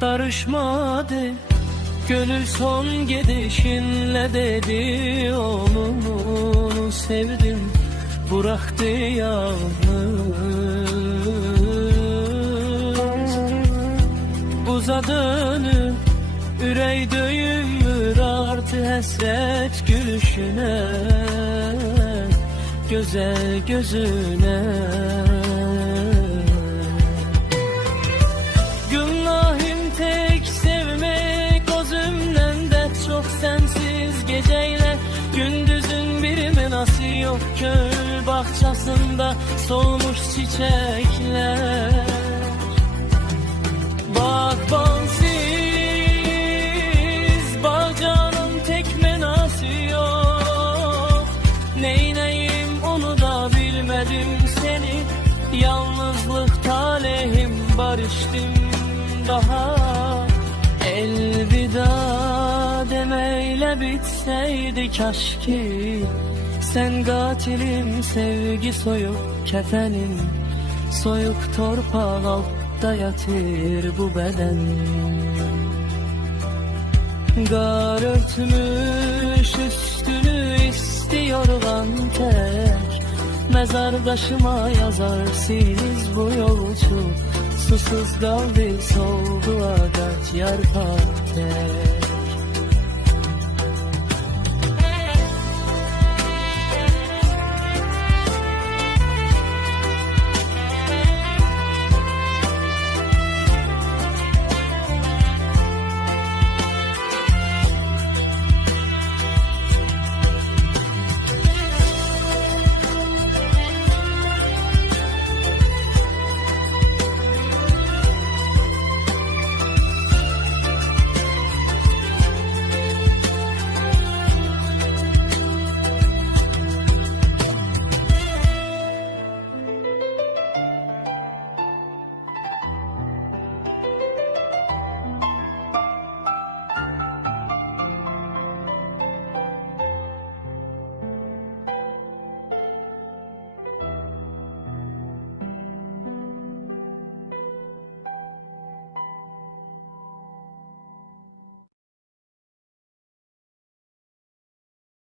Darışmadı gönül son gidişinle dedi. Onu sevdim bıraktı yalnız. Uzadığını ürək döyür artı həsrət gülüşünə, güzel gözüne. Günahım tek sevmek, gözümden de çok sensiz geceyle. Gündüzün bir menası yok, köl bahçasında solmuş çiçekler. Bak bensiz bağcanın tek menası yok. Neyneyim onu da bilmedim seni. Yalnızlık talihim, barıştım daha. Elvida demeyle bitseydi kaş ki. Sen katilim, sevgi soyuk kefenim. Soyuk torpaq altta yatır bu beden. Gar örtmüş üstünü istiyorlar tek. Mezardaşıma yazarsınız bu yolcu. Susuz kaldı soldu ağaç yarpaq tek.